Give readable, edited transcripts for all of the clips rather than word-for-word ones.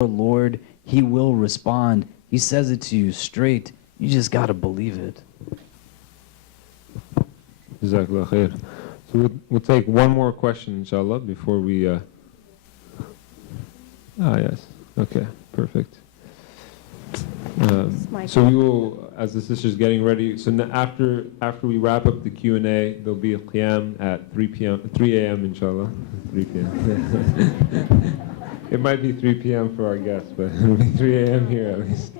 the Lord, He will respond. He says it to you straight. You just got to believe it. Jazakallah khair. So we'll take one more question, inshallah, before we... yes. Okay, perfect. So we will, as the sister's getting ready, so after we wrap up the Q&A, there'll be a Qiyam at 3 a.m. inshallah. 3 p.m. It might be 3 p.m. for our guests, but it'll be 3 a.m. here at least.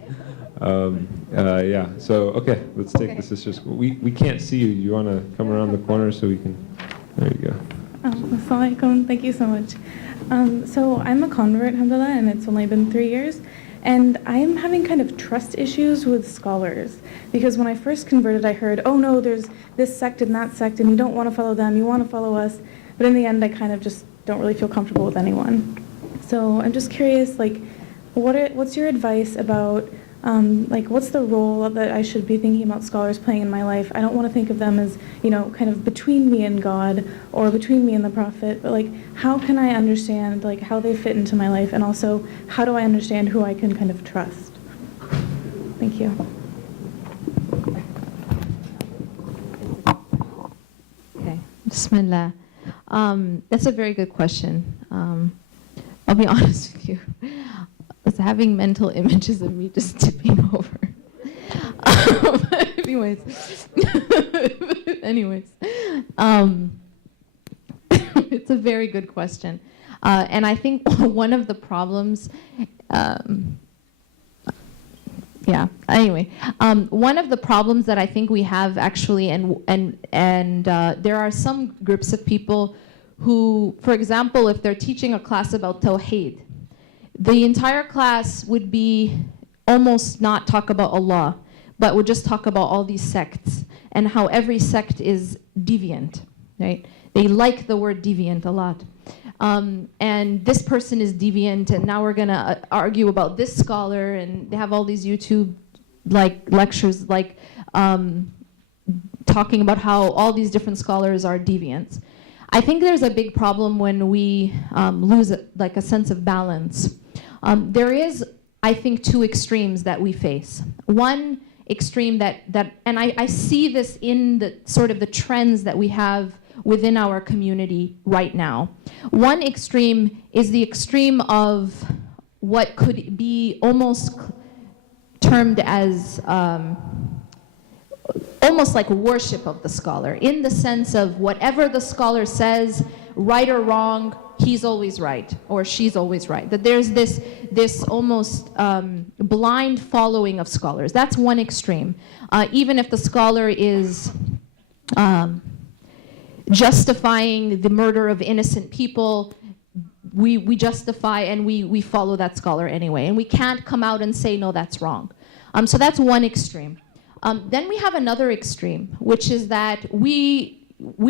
Yeah, so okay, let's take the sisters. We can't see you. You want to come around the corner so we can, there you go. Assalamu alaikum, thank you so much. So I'm a convert, alhamdulillah, and it's only been 3 years. And I am having kind of trust issues with scholars. Because when I first converted, I heard, oh no, there's this sect and that sect, and you don't want to follow them, you want to follow us. But in the end, I kind of just don't really feel comfortable with anyone. So I'm just curious, like, what's your advice about, like, what's the role that I should be thinking about scholars playing in my life? I don't want to think of them as, you know, kind of between me and God or between me and the Prophet, but like, how can I understand, like, how they fit into my life, and also, how do I understand who I can kind of trust? Thank you. Okay, Bismillah. That's a very good question. I'll be honest with you. I was having mental images of me just tipping over. Anyways, it's a very good question. And I think one of the problems, one of the problems that I think we have actually, and there are some groups of people who, for example, if they're teaching a class about Tawheed, the entire class would be almost not talk about Allah, but would just talk about all these sects and how every sect is deviant, right? They like the word deviant a lot. And this person is deviant, and now we're gonna argue about this scholar, and they have all these YouTube lectures talking about how all these different scholars are deviants. I think there's a big problem when we lose a sense of balance. There is, I think, two extremes that we face. One extreme and I see this in the sort of the trends that we have within our community right now. One extreme is the extreme of what could be almost termed as almost like worship of the scholar, in the sense of whatever the scholar says, right or wrong, he's always right, or she's always right. That there's this almost blind following of scholars. That's one extreme. Even if the scholar is justifying the murder of innocent people, we justify and we follow that scholar anyway. And we can't come out and say, no, that's wrong. So that's one extreme. Then we have another extreme, which is that we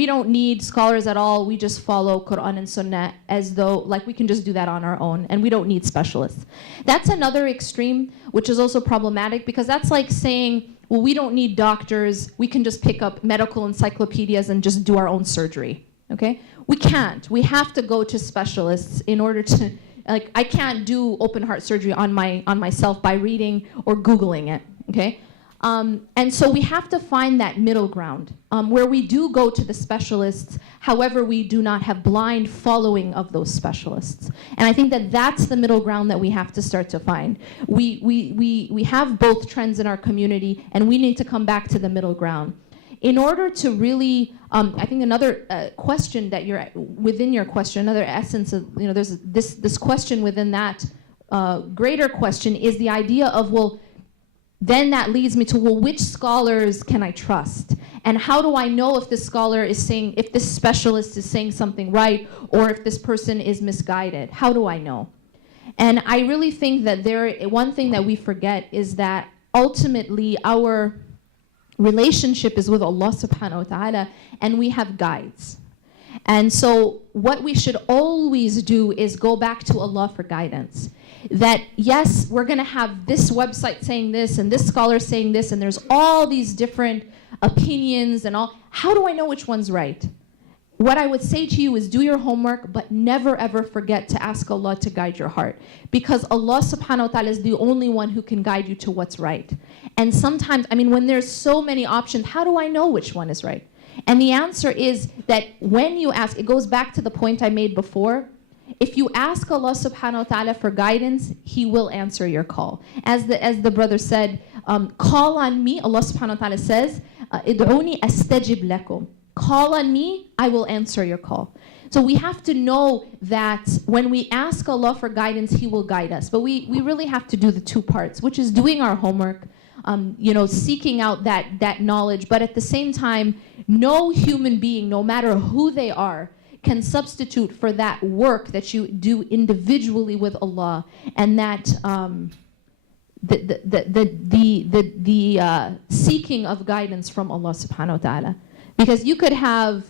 don't need scholars at all. We just follow Quran and Sunnah as though, like, we can just do that on our own, and we don't need specialists. That's another extreme, which is also problematic, because that's like saying, well, we don't need doctors. We can just pick up medical encyclopedias and just do our own surgery, okay? We can't. We have to go to specialists in order to, like, I can't do open heart surgery on myself by reading or Googling it, okay? And so we have to find that middle ground where we do go to the specialists, however, we do not have blind following of those specialists. And I think that that's the middle ground that we have to start to find. We have both trends in our community, and we need to come back to the middle ground. In order to really, I think another question that you're, within your question, another essence of, you know, there's this question within that greater question is the idea of, well, then that leads me to, well, which scholars can I trust? And how do I know if this scholar is saying, if this specialist is saying something right, or if this person is misguided? How do I know? And I really think that one thing that we forget is that ultimately our relationship is with Allah subhanahu wa ta'ala, and we have guides. And so what we should always do is go back to Allah for guidance. That yes, we're gonna have this website saying this and this scholar saying this, and there's all these different opinions and all. How do I know which one's right? what I would say to you is do your homework, but never ever forget to ask Allah to guide your heart. Because Allah subhanahu wa ta'ala is the only one who can guide you to what's right. And sometimes, I mean, when there's so many options, how do I know which one is right? And the answer is that when you ask, it goes back to the point I made before, if you ask Allah subhanahu wa ta'ala for guidance, He will answer your call. As the brother said, call on me, Allah subhanahu wa ta'ala says, id'uni astajib lakum. Call on me, I will answer your call. So we have to know that when we ask Allah for guidance, He will guide us. But we really have to do the two parts, which is doing our homework, seeking out that knowledge. But at the same time, no human being, no matter who they are, can substitute for that work that you do individually with Allah, and that the seeking of guidance from Allah subhanahu wa ta'ala. Because you could have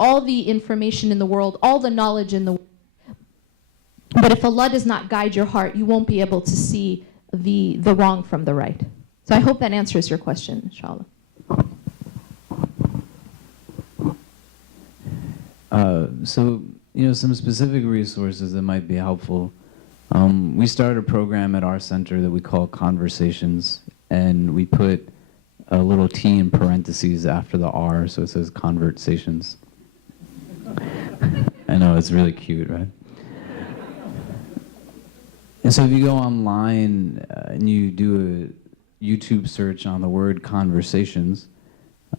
all the information in the world, all the knowledge in the world, but if Allah does not guide your heart, you won't be able to see the wrong from the right. So I hope that answers your question, inshallah. Some specific resources that might be helpful. We started a program at our center that we call Conversations, and we put a little T in parentheses after the R, so it says Conversations. I know, it's really cute, right? And so if you go online and you do a YouTube search on the word Conversations,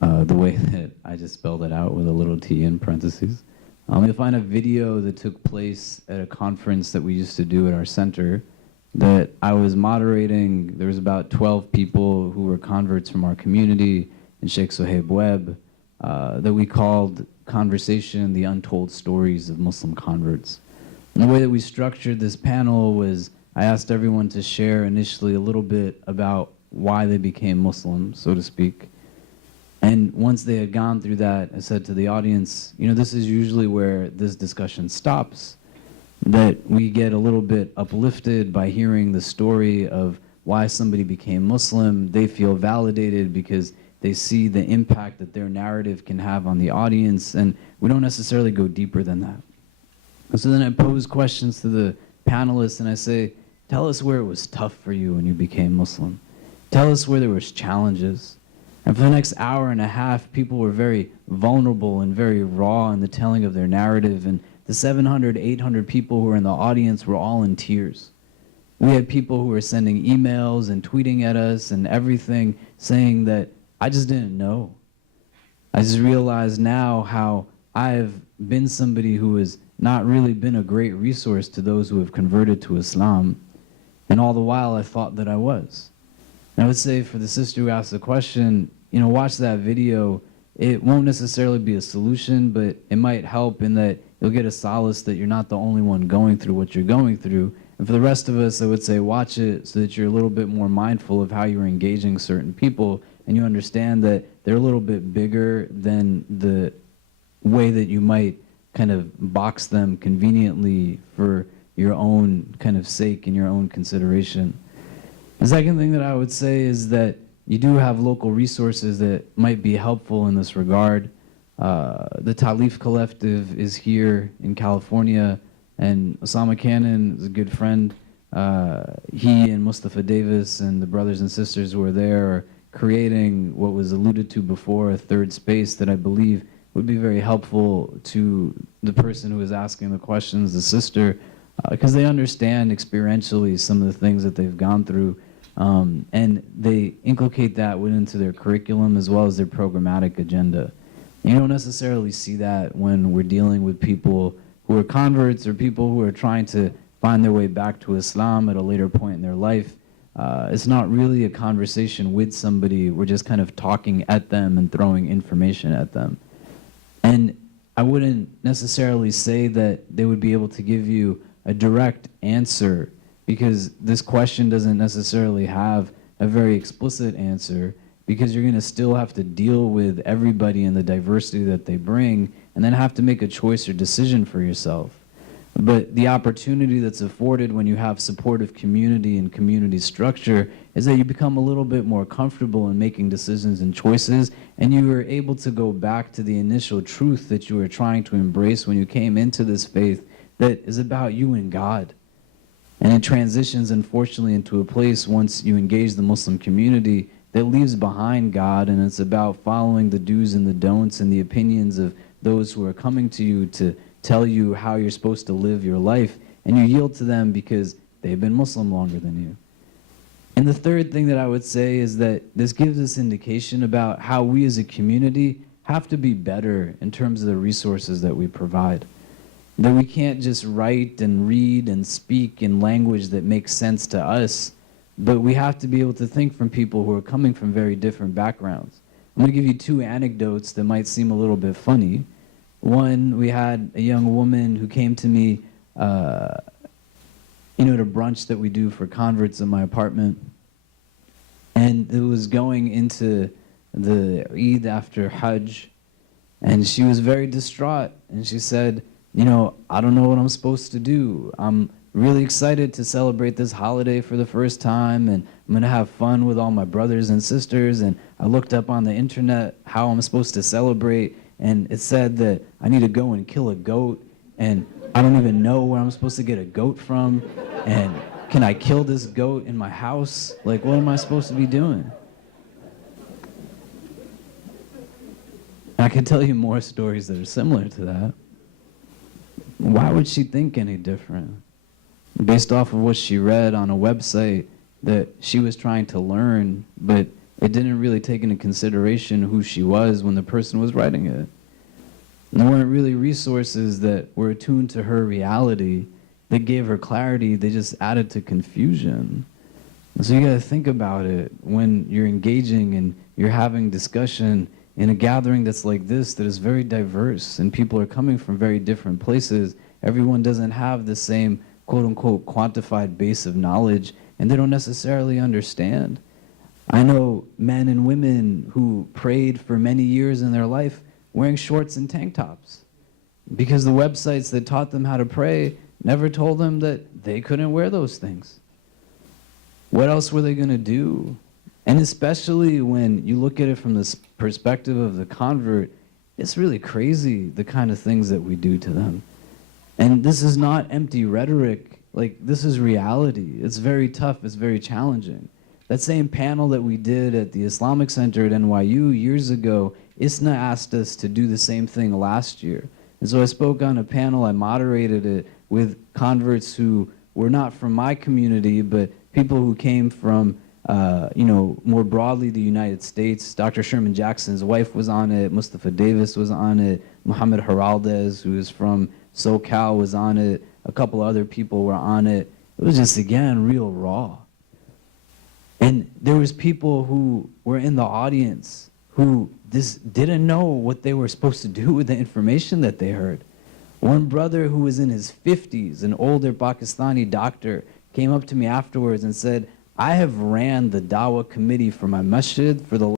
the way that I just spelled it out with a little T in parentheses, you'll find a video that took place at a conference that we used to do at our center that I was moderating. There was about 12 people who were converts from our community in Sheikh Sohaib Webb that we called Conversation, the Untold Stories of Muslim Converts. And the way that we structured this panel was I asked everyone to share initially a little bit about why they became Muslim, so to speak. And once they had gone through that, I said to the audience, this is usually where this discussion stops, that we get a little bit uplifted by hearing the story of why somebody became Muslim. They feel validated because they see the impact that their narrative can have on the audience, and we don't necessarily go deeper than that. And so then I pose questions to the panelists, and I say, tell us where it was tough for you when you became Muslim. Tell us where there was challenges. And for the next hour and a half, people were very vulnerable and very raw in the telling of their narrative. And the 700, 800 people who were in the audience were all in tears. We had people who were sending emails and tweeting at us and everything, saying that, I just didn't know. I just realized now how I've been somebody who has not really been a great resource to those who have converted to Islam. And all the while, I thought that I was. And I would say for the sister who asked the question, watch that video. It won't necessarily be a solution, but it might help in that you'll get a solace that you're not the only one going through what you're going through. And for the rest of us, I would say watch it so that you're a little bit more mindful of how you're engaging certain people, and you understand that they're a little bit bigger than the way that you might kind of box them conveniently for your own kind of sake and your own consideration. The second thing that I would say is that you do have local resources that might be helpful in this regard. The Talif Collective is here in California, and Osama Cannon is a good friend. He and Mustafa Davis and the brothers and sisters who are there are creating what was alluded to before, a third space that I believe would be very helpful to the person who is asking the questions, the sister, because they understand experientially some of the things that they've gone through. And they inculcate that into their curriculum as well as their programmatic agenda. You don't necessarily see that when we're dealing with people who are converts or people who are trying to find their way back to Islam at a later point in their life. It's not really a conversation with somebody. We're just kind of talking at them and throwing information at them. And I wouldn't necessarily say that they would be able to give you a direct answer, because this question doesn't necessarily have a very explicit answer, because you're going to still have to deal with everybody and the diversity that they bring, and then have to make a choice or decision for yourself. But the opportunity that's afforded when you have supportive community and community structure is that you become a little bit more comfortable in making decisions and choices, and you are able to go back to the initial truth that you were trying to embrace when you came into this faith that is about you and God. And it transitions, unfortunately, into a place once you engage the Muslim community that leaves behind God, and it's about following the do's and the don'ts and the opinions of those who are coming to you to tell you how you're supposed to live your life, and you yield to them because they've been Muslim longer than you. And the third thing that I would say is that this gives us indication about how we as a community have to be better in terms of the resources that we provide. That we can't just write and read and speak in language that makes sense to us, but we have to be able to think from people who are coming from very different backgrounds. I'm going to give you two anecdotes that might seem a little bit funny. One, we had a young woman who came to me, at a brunch that we do for converts in my apartment. And it was going into the Eid after Hajj. And she was very distraught. And she said, I don't know what I'm supposed to do. I'm really excited to celebrate this holiday for the first time, and I'm going to have fun with all my brothers and sisters. And I looked up on the internet how I'm supposed to celebrate, and it said that I need to go and kill a goat, and I don't even know where I'm supposed to get a goat from, and can I kill this goat in my house? Like, what am I supposed to be doing? I could tell you more stories that are similar to that. Why would she think any different? Based off of what she read on a website that she was trying to learn, but it didn't really take into consideration who she was when the person was writing it. And there weren't really resources that were attuned to her reality that gave her clarity. They just added to confusion. And so you got to think about it when you're engaging and you're having discussion in a gathering that's like this, that is very diverse, and people are coming from very different places. Everyone doesn't have the same quote-unquote quantified base of knowledge, and they don't necessarily understand. I know men and women who prayed for many years in their life wearing shorts and tank tops because the websites that taught them how to pray never told them that they couldn't wear those things. What else were they going to do? And especially when you look at it from the perspective of the convert, it's really crazy the kind of things that we do to them. And this is not empty rhetoric. Like, this is reality. It's very tough. It's very challenging. That same panel that we did at the Islamic Center at NYU years ago, ISNA asked us to do the same thing last year. And so I spoke on a panel, I moderated it with converts who were not from my community, but people who came from more broadly the United States. Dr. Sherman Jackson's wife was on it, Mustafa Davis was on it, Muhammad Heraldez, who is from SoCal, was on it, a couple other people were on it. It was just, again, real raw. And there was people who were in the audience who didn't know what they were supposed to do with the information that they heard. One brother who was in his 50s, an older Pakistani doctor, came up to me afterwards and said, I have ran the Dawah committee for my masjid for the